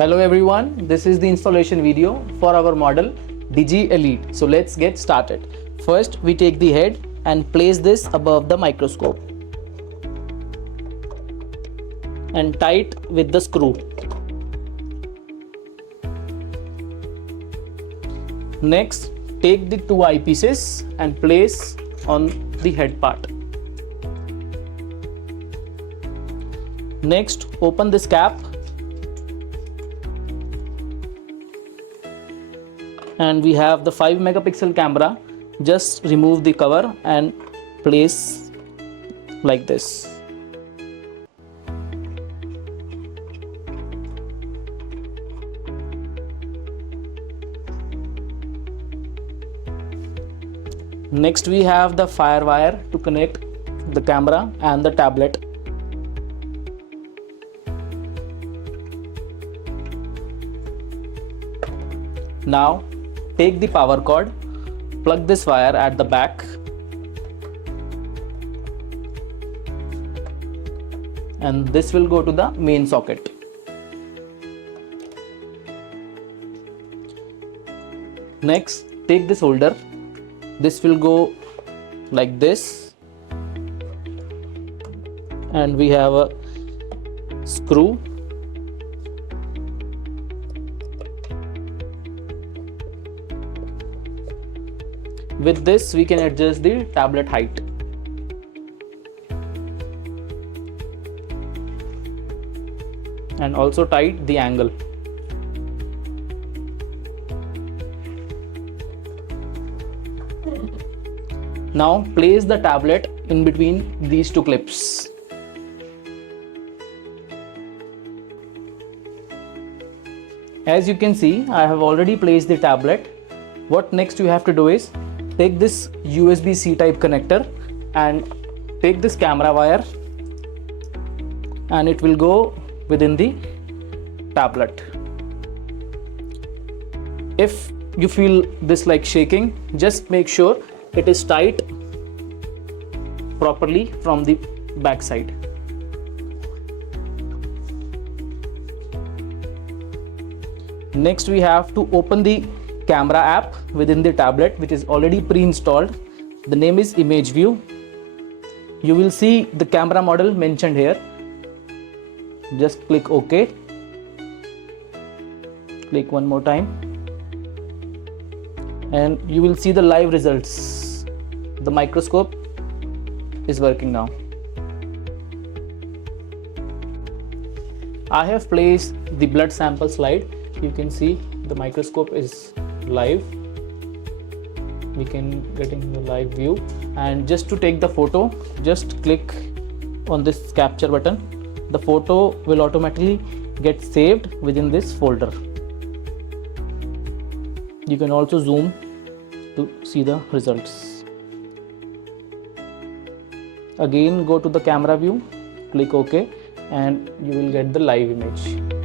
Hello everyone, this is the installation video for our model DIGI ELITE. So let's get started. First we take the head and place this above the microscope and tight with the screw. Next, take the two eyepieces and place on the head part. Next, open this cap and we have the 5 megapixel camera. Just remove the cover and place like this. Next we have the fire wire to connect the camera and the tablet. Now take the power cord, plug this wire at the back and this will go to the main socket. Next, take this holder. This will go like this and we have a screw. With this we can adjust the tablet height. And also tight the angle. Now place the tablet in between these two clips. As you can see, I have already placed the tablet. What next you have to do is take this USB-C type connector and take this camera wire and it will go within the tablet. If you feel this like shaking, just make sure it is tight properly from the back side. Next we have to open the camera app within the tablet, which is already pre-installed. The name is Image View. You will see the camera model mentioned here. Just click OK. Click one more time and you will see the live results. The microscope is working now. I have placed the blood sample slide. You can see the microscope is live. We can get in the live view, and just to take the photo, just click on this capture button. The photo will automatically get saved within this folder. You can also zoom to see the results. Again, go to the camera view, click OK, and you will get the live image.